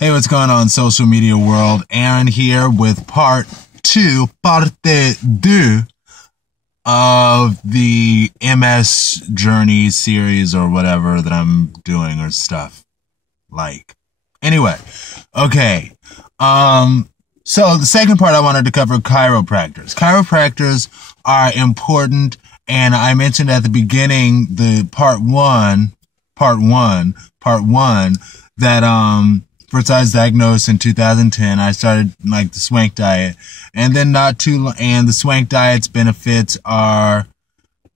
Hey, what's going on, social media world? Aaron here with parte 2 of the MS Journey series or whatever that I'm doing or stuff like. Anyway, okay. So the second part I wanted to cover chiropractors. Chiropractors are important, and I mentioned at the beginning the part one that first I was diagnosed in 2010. I started like the swank diet, and then and the swank diet's benefits are,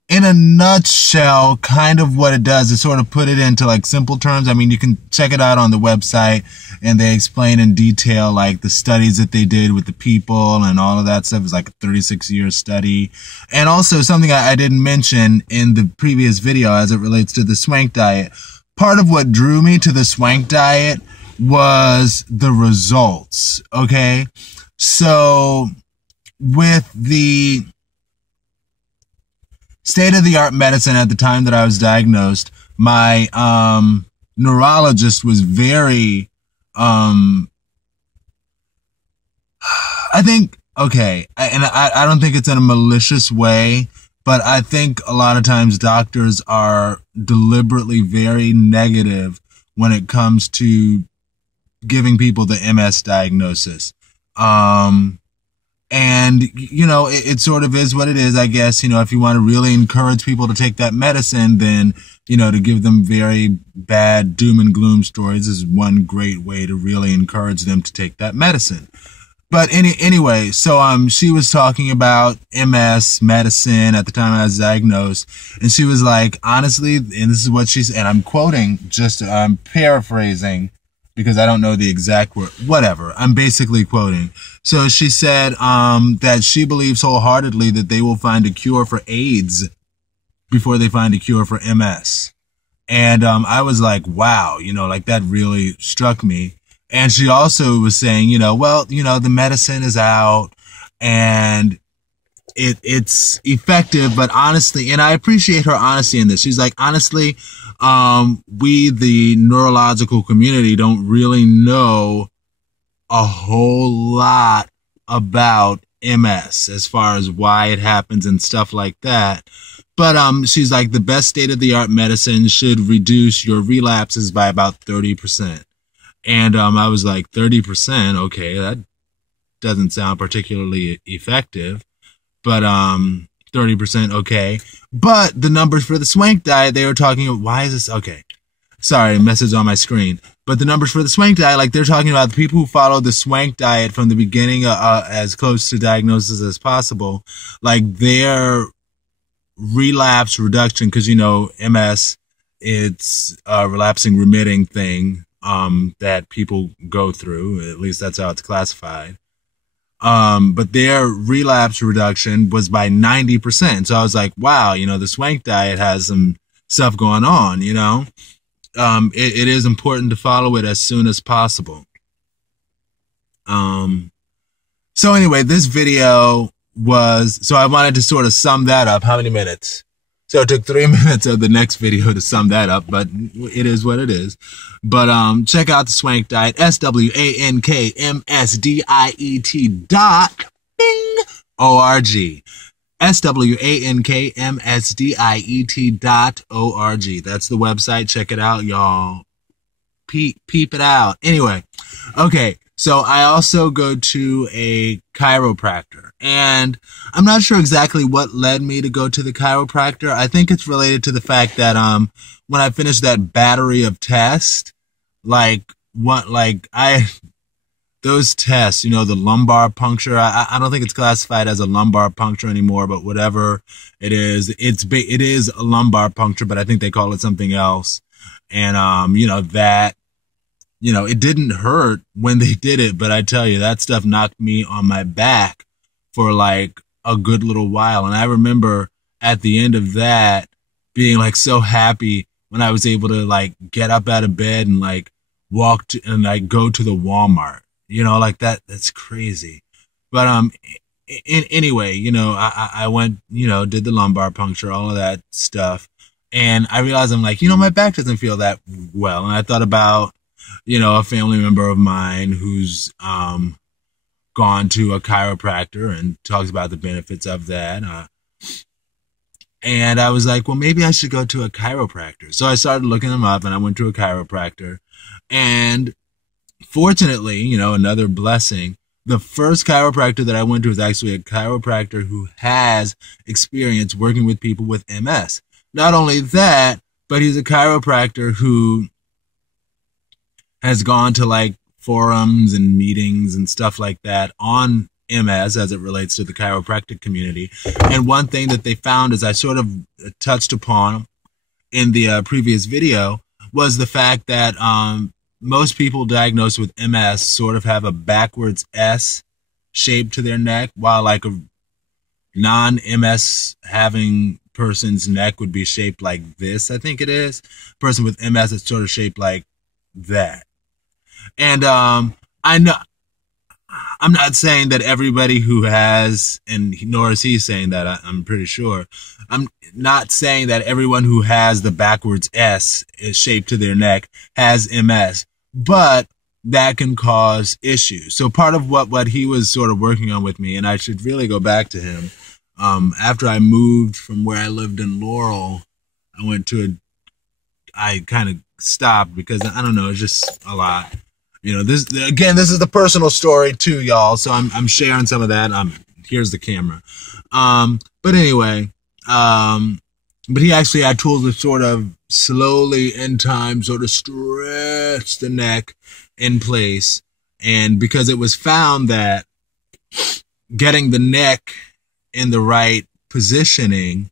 in a nutshell, kind of what it does is sort of put it into like simple terms. I mean, you can check it out on the website, and they explain in detail like the studies that they did with the people and all of that stuff. It's like a 36-year study. And also something I didn't mention in the previous video as it relates to the swank diet. Part of what drew me to the swank diet was the results. Okay. So with the state-of-the-art medicine at the time that I was diagnosed, my neurologist was very, I think, okay, and I don't think it's in a malicious way, but I think a lot of times doctors are deliberately very negative when it comes to giving people the MS diagnosis. And, you know, it sort of is what it is, I guess. You know, if you want to really encourage people to take that medicine, then, you know, to give them very bad doom and gloom stories is one great way to really encourage them to take that medicine. But anyway, so she was talking about MS medicine at the time I was diagnosed, and she was like, honestly, and this is what she said, and I'm quoting, I'm paraphrasing, because I don't know the exact word, whatever. I'm basically quoting. So she said that she believes wholeheartedly that they will find a cure for AIDS before they find a cure for MS. And I was like, wow, you know, like that really struck me. And she also was saying, you know, well, you know, the medicine is out and it's effective, but honestly, and I appreciate her honesty in this. She's like, honestly, we, the neurological community, don't really know a whole lot about MS as far as why it happens and stuff like that. But she's like, the best state-of-the-art medicine should reduce your relapses by about 30%. And I was like, 30%, okay, that doesn't sound particularly effective. But 30%, okay. But the numbers for the swank diet, they were talking about, why is this? Okay. Sorry, message on my screen. But the numbers for the swank diet, like they're talking about the people who follow the swank diet from the beginning as close to diagnosis as possible, like their relapse reduction, because, you know, MS, it's a relapsing remitting thing that people go through. At least that's how it's classified. But their relapse reduction was by 90%. So I was like, wow, you know, the swank diet has some stuff going on, you know. It is important to follow it as soon as possible. So anyway, this video was, so I wanted to sort of sum that up. How many minutes? So it took 3 minutes of the next video to sum that up, but it is what it is. But check out the swank diet, swankmsdiet.org. swankmsdiet.org. That's the website. Check it out, y'all. Peep it out. Anyway, okay. So I also go to a chiropractor, and I'm not sure exactly what led me to go to the chiropractor. I think it's related to the fact that when I finished that battery of tests, those tests, you know, the lumbar puncture, I don't think it's classified as a lumbar puncture anymore, but whatever it is, it is a lumbar puncture, but I think they call it something else. And you know, that, you know, it didn't hurt when they did it, but I tell you, that stuff knocked me on my back for like a good little while. And I remember at the end of that being like so happy when I was able to like get up out of bed and like walk to, and like go to the Walmart, you know, like that's crazy. But anyway, you know, I went, you know, did the lumbar puncture, all of that stuff. And I realized I'm like, you know, my back doesn't feel that well. And I thought about a family member of mine who's gone to a chiropractor and talks about the benefits of that. And I was like, well, maybe I should go to a chiropractor. So I started looking them up, and I went to a chiropractor. And fortunately, another blessing, the first chiropractor that I went to was actually a chiropractor who has experience working with people with MS. Not only that, but he's a chiropractor who has gone to like forums and meetings and stuff like that on MS as it relates to the chiropractic community. And one thing that they found, as I sort of touched upon in the previous video, was the fact that most people diagnosed with MS sort of have a backwards S shape to their neck, while like a non-MS having person's neck would be shaped like this, I think it is. Person with MS is sort of shaped like that. And I know I'm not saying that everybody who has, and nor is he saying that, I'm pretty sure. I'm not saying that everyone who has the backwards S shaped to their neck has MS, but that can cause issues. So part of what he was sort of working on with me, and I should really go back to him, after I moved from where I lived in Laurel, I kind of stopped because, I don't know, it's just a lot. This is the personal story too, y'all. So I'm sharing some of that. Here's the camera. But anyway, but he actually had tools to sort of slowly in time sort of stretch the neck in place. And because it was found that getting the neck in the right positioning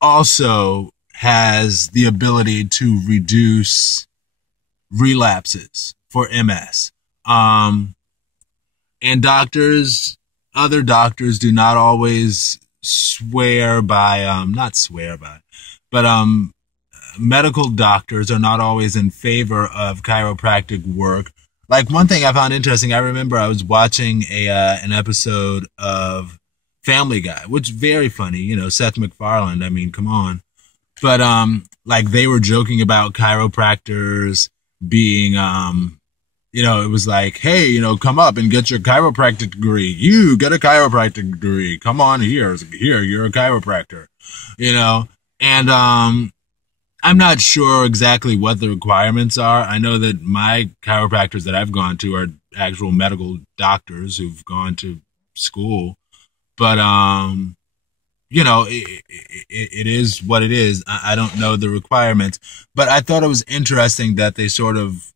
also has the ability to reduce relapses for MS. And other doctors do not always medical doctors are not always in favor of chiropractic work. Like one thing I found interesting, I remember I was watching an episode of Family Guy, which is very funny, Seth MacFarlane, I mean, come on. But like they were joking about chiropractors being, it was like, hey, come up and get your chiropractic degree. You get a chiropractic degree. Come on here, you're a chiropractor, and I'm not sure exactly what the requirements are. I know that my chiropractors that I've gone to are actual medical doctors who've gone to school, but it is what it is. I don't know the requirements, but I thought it was interesting that they sort of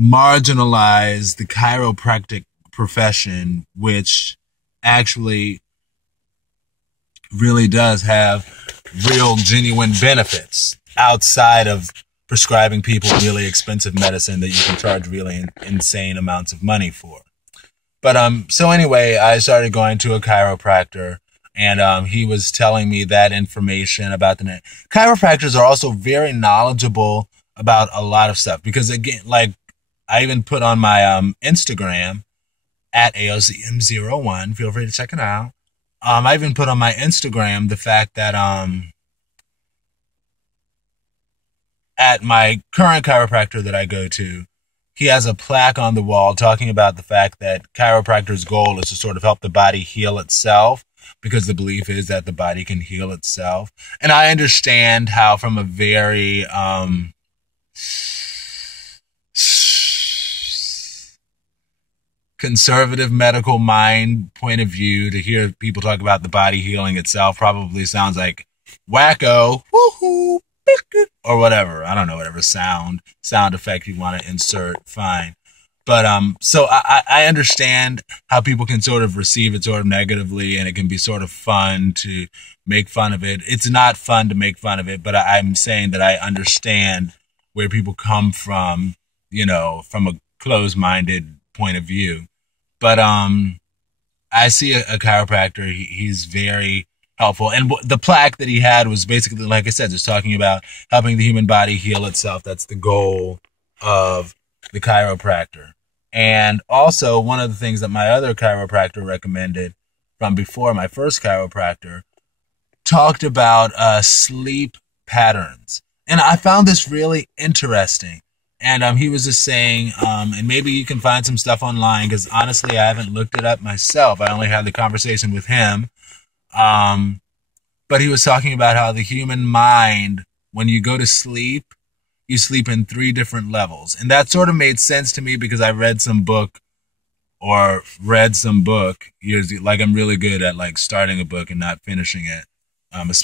marginalize the chiropractic profession, which actually really does have real, genuine benefits outside of prescribing people really expensive medicine that you can charge really insane amounts of money for. But so anyway, I started going to a chiropractor. And he was telling me that information about the neck. Chiropractors are also very knowledgeable about a lot of stuff. Because again, like I even put on my Instagram at AOCM01. Feel free to check it out. I even put on my Instagram the fact that at my current chiropractor that I go to, he has a plaque on the wall talking about the fact that chiropractor's goal is to sort of help the body heal itself, because the belief is that the body can heal itself. And I understand how from a very conservative medical mind point of view, to hear people talk about the body healing itself probably sounds like wacko, woohoo, or whatever. I don't know, whatever sound effect you want to insert, fine. But so I understand how people can sort of receive it sort of negatively, and it can be sort of fun to make fun of it. It's not fun to make fun of it, but I'm saying that I understand where people come from, from a closed-minded point of view. But I see a chiropractor. He's very helpful. And the plaque that he had was basically, like I said, just talking about helping the human body heal itself. That's the goal of the chiropractor. And also, one of the things that my other chiropractor recommended from before, my first chiropractor, talked about sleep patterns. And I found this really interesting. And he was just saying, and maybe you can find some stuff online, because honestly, I haven't looked it up myself. I only had the conversation with him. But he was talking about how the human mind, when you go to sleep, you sleep in 3 different levels. And that sort of made sense to me because I read some book years, like I'm really good at like starting a book and not finishing it.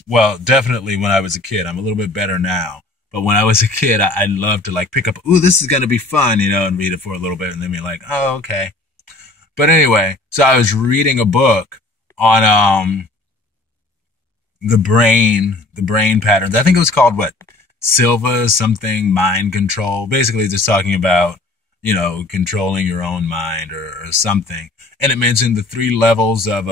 Well, definitely when I was a kid. I'm a little bit better now. But when I was a kid, I loved to like pick up, ooh, this is going to be fun, you know, and read it for a little bit and then be like, oh, okay. But anyway, so I was reading a book on the brain patterns. I think it was called what? Silva something mind control. Basically just talking about, you know, controlling your own mind or something. And it mentioned the 3 levels of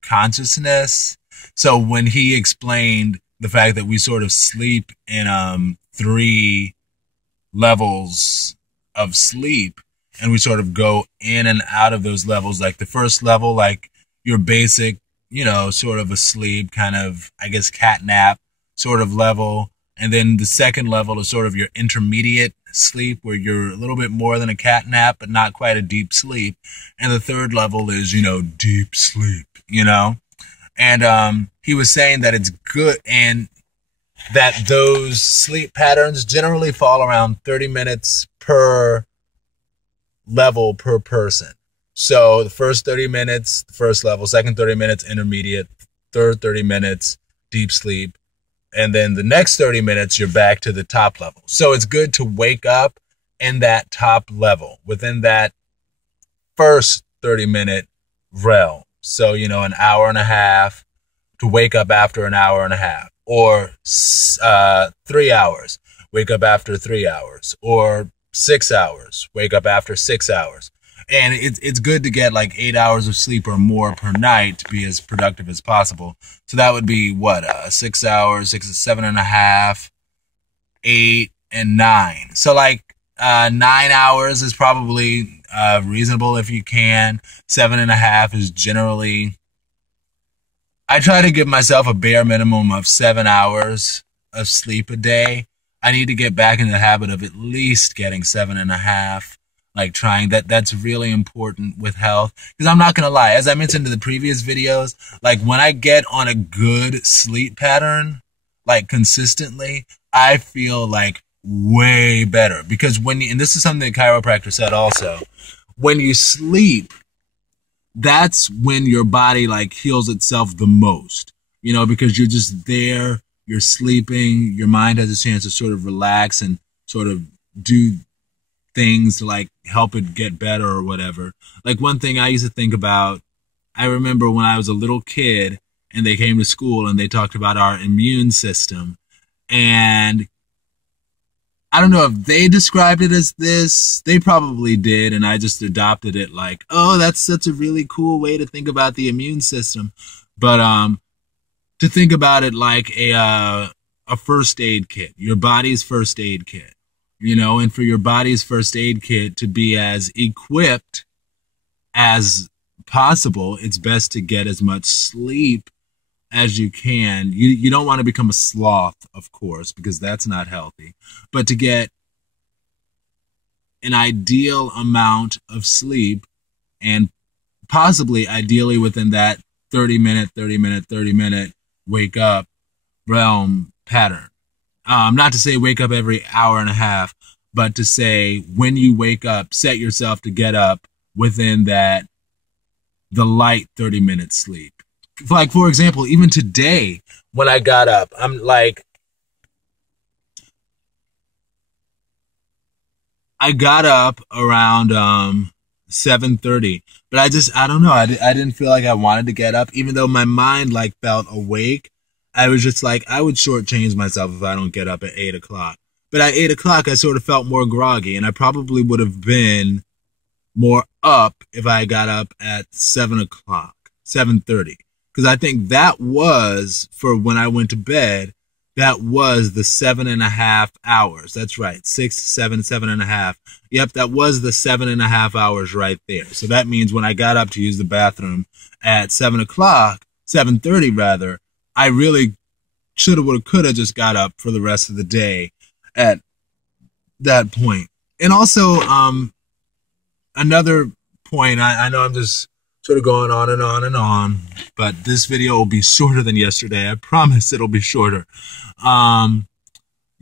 consciousness. So when he explained the fact that we sort of sleep in 3 levels of sleep, and we sort of go in and out of those levels, like the first level, like your basic, you know, sort of asleep, kind of, I guess, cat nap sort of level. And then the second level is sort of your intermediate sleep, where you're a little bit more than a cat nap, but not quite a deep sleep. And the third level is, you know, deep sleep, you know? And he was saying that it's good and that those sleep patterns generally fall around 30 minutes per level per person. So the first 30 minutes, the first level, second 30 minutes, intermediate, third 30 minutes, deep sleep. And then the next 30 minutes, you're back to the top level. So it's good to wake up in that top level within that first 30-minute realm. So, you know, an hour and a half to wake up after an hour and a half, or 3 hours, wake up after 3 hours, or 6 hours, wake up after 6 hours. And it's good to get like 8 hours of sleep or more per night to be as productive as possible. So that would be what, 6 hours, 7.5, 8, and 9. So like 9 hours is probably reasonable if you can. 7.5 is generally, I try to give myself a bare minimum of 7 hours of sleep a day. I need to get back in the habit of at least getting 7.5. Like trying that's really important with health. Because I'm not going to lie, as I mentioned in the previous videos, like when I get on a good sleep pattern, like consistently, I feel like way better. Because and this is something the chiropractor said also, when you sleep, that's when your body like heals itself the most, you know, because you're just there, you're sleeping, your mind has a chance to sort of relax and sort of do things to like help it get better or whatever. Like one thing I used to think about, I remember when I was a little kid and they came to school and they talked about our immune system, and I don't know if they described it as this, they probably did, and I just adopted it like, oh, that's such a really cool way to think about the immune system. But to think about it like a first aid kit, your body's first aid kit. You know, and for your body's first aid kit to be as equipped as possible, it's best to get as much sleep as you can. You don't want to become a sloth, of course, because that's not healthy. But to get an ideal amount of sleep, and possibly ideally within that 30-minute wake up realm pattern. Not to say wake up every hour and a half, but to say when you wake up, set yourself to get up within the light 30-minute sleep. Like, for example, even today when I got up, I'm like, I got up around 7:30, but I don't know, I didn't feel like I wanted to get up, even though my mind like felt awake. I was just like, I would shortchange myself if I don't get up at 8 o'clock. But at 8 o'clock, I sort of felt more groggy, and I probably would have been more up if I got up at 7 o'clock, 7:30. Because I think that was, for when I went to bed, that was the 7.5 hours. That's right, 6, 7, 7.5. Yep, that was the 7.5 hours right there. So that means when I got up to use the bathroom at 7 o'clock, 7:30 rather, I really shoulda, woulda, coulda just got up for the rest of the day at that point. And also, another point, I know I'm just sort of going on and on and on, but this video will be shorter than yesterday. I promise it'll be shorter.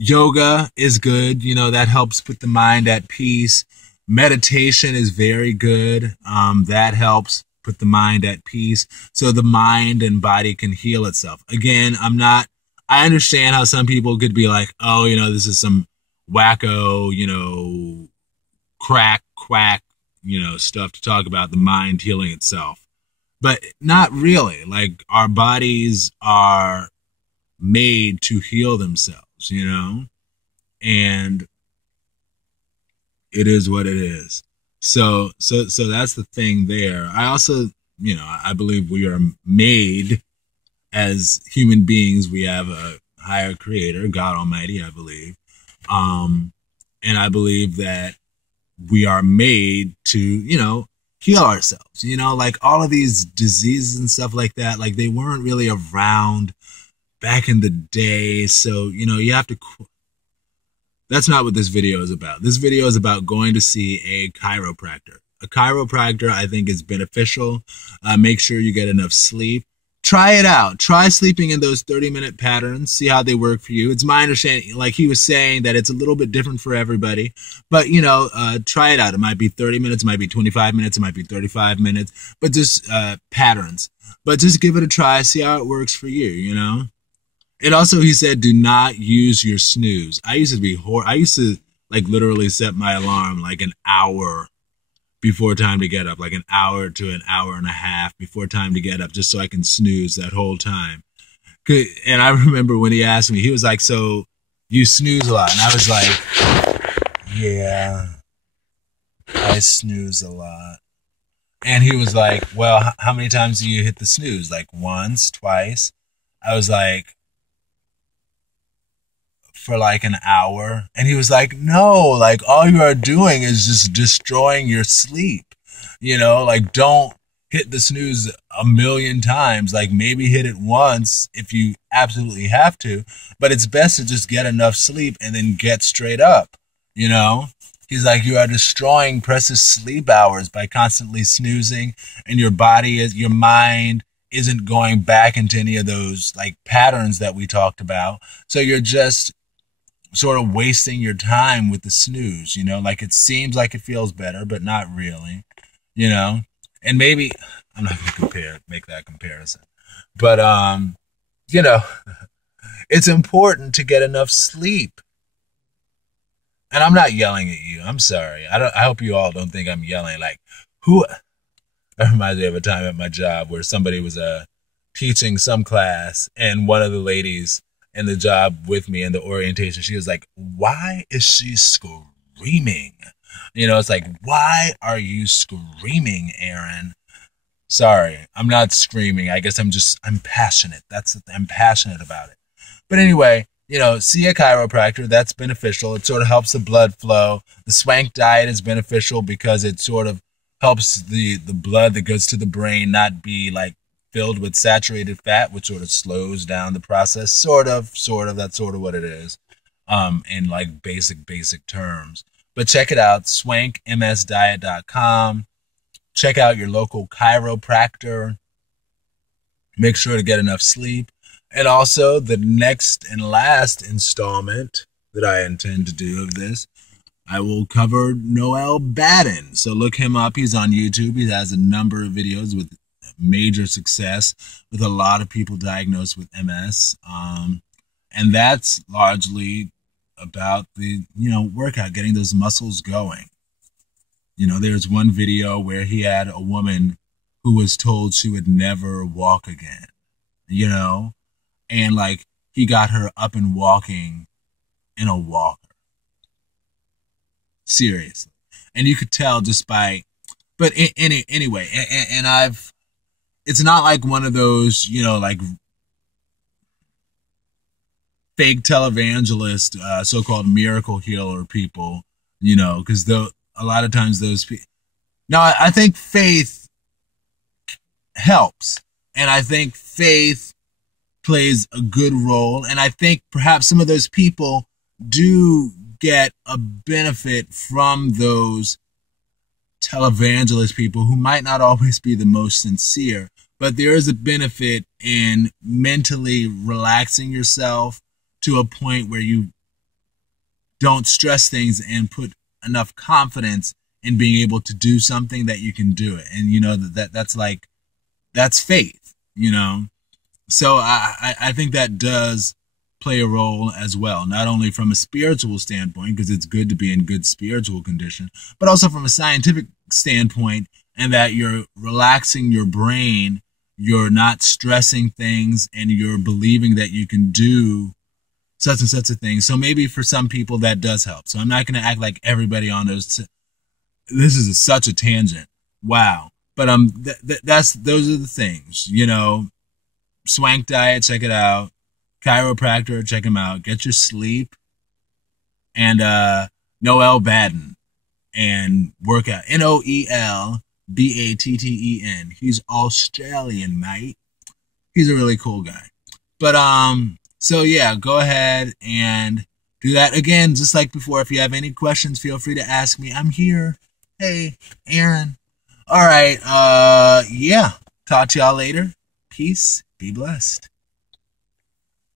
Yoga is good. You know, that helps put the mind at peace. Meditation is very good. That helps put the mind at peace so the mind and body can heal itself. Again, I understand how some people could be like, oh, you know, this is some wacko, you know, quack, you know, stuff to talk about the mind healing itself. But not really. Like, our bodies are made to heal themselves, you know, and it is what it is. So that's the thing there. I also, you know, I believe we are made as human beings. We have a higher creator, God Almighty, I believe. And I believe that we are made to, you know, heal ourselves, you know, like all of these diseases and stuff like that, like they weren't really around back in the day. So, you know, you have to, that's not what this video is about. This video is about going to see a chiropractor. A chiropractor, I think, is beneficial. Make sure you get enough sleep. Try it out. Try sleeping in those 30-minute patterns. See how they work for you. It's my understanding, like he was saying, that it's a little bit different for everybody. But, you know, try it out. It might be 30 minutes. It might be 25 minutes. It might be 35 minutes. But just patterns. But just give it a try. See how it works for you, you know? And also, he said, do not use your snooze. I used to like literally set my alarm like an hour before time to get up, like an hour to an hour and a half before time to get up, just so I can snooze that whole time. And I remember when he asked me, he was like, so you snooze a lot? And I was like, yeah, I snooze a lot. And he was like, well, how many times do you hit the snooze? Like once, twice? I was like, for like an hour. And he was like, no, like all you are doing is just destroying your sleep. You know, like don't hit the snooze a million times. Like maybe hit it once if you absolutely have to, but it's best to just get enough sleep and then get straight up. You know, he's like, you are destroying precious sleep hours by constantly snoozing, and your mind isn't going back into any of those like patterns that we talked about. So you're just sort of wasting your time with the snooze, you know, like it seems like it feels better, but not really, you know. And maybe I'm not going to make that comparison, but you know, it's important to get enough sleep. And I'm not yelling at you. I'm sorry. I hope you all don't think I'm yelling. Like, that reminds me of a time at my job where somebody was teaching some class, and one of the ladies in the job with me in the orientation, she was like, why is she screaming? You know, it's like, why are you screaming, Aaron? Sorry, I'm not screaming. I guess I'm passionate. I'm passionate about it. But anyway, you know, see a chiropractor. That's beneficial. It sort of helps the blood flow. The swank diet is beneficial because it sort of helps the blood that goes to the brain not be like filled with saturated fat, which sort of slows down the process. Sort of. That's sort of what it is, in like basic terms. But check it out, swankmsdiet.com. Check out your local chiropractor. Make sure to get enough sleep. And also, the next and last installment that I intend to do of this, I will cover Noel Baden. So look him up. He's on YouTube. He has a number of videos with major success with a lot of people diagnosed with MS. And that's largely about the, you know, workout, getting those muscles going. You know, there's one video where he had a woman who was told she would never walk again, you know, and like he got her up and walking in a walker. Seriously. And you could tell just by, but anyway, and it's not like one of those, you know, like fake televangelist, so-called miracle healer people, you know, because a lot of times those people. Now, I think faith helps, and I think faith plays a good role. And I think perhaps some of those people do get a benefit from those televangelist people who might not always be the most sincere, but there is a benefit in mentally relaxing yourself to a point where you don't stress things and put enough confidence in being able to do something that you can do it. And you know that's faith, you know. So I think that does play a role as well, not only from a spiritual standpoint, because it's good to be in good spiritual condition, but also from a scientific standpoint, and that you're relaxing your brain, you're not stressing things, and you're believing that you can do such and such a thing. So maybe for some people that does help. So I'm not going to act like everybody on those. This is such a tangent. Wow. But those are the things, you know. Swank diet, check it out. Chiropractor, check him out. Get your sleep. And Noel Batten, and work out. Noelbatten. He's Australian, mate. He's a really cool guy. But so yeah, go ahead and do that. Again, just like before, if you have any questions, feel free to ask me. I'm here. Hey, Aaron. All right. Yeah. Talk to y'all later. Peace. Be blessed.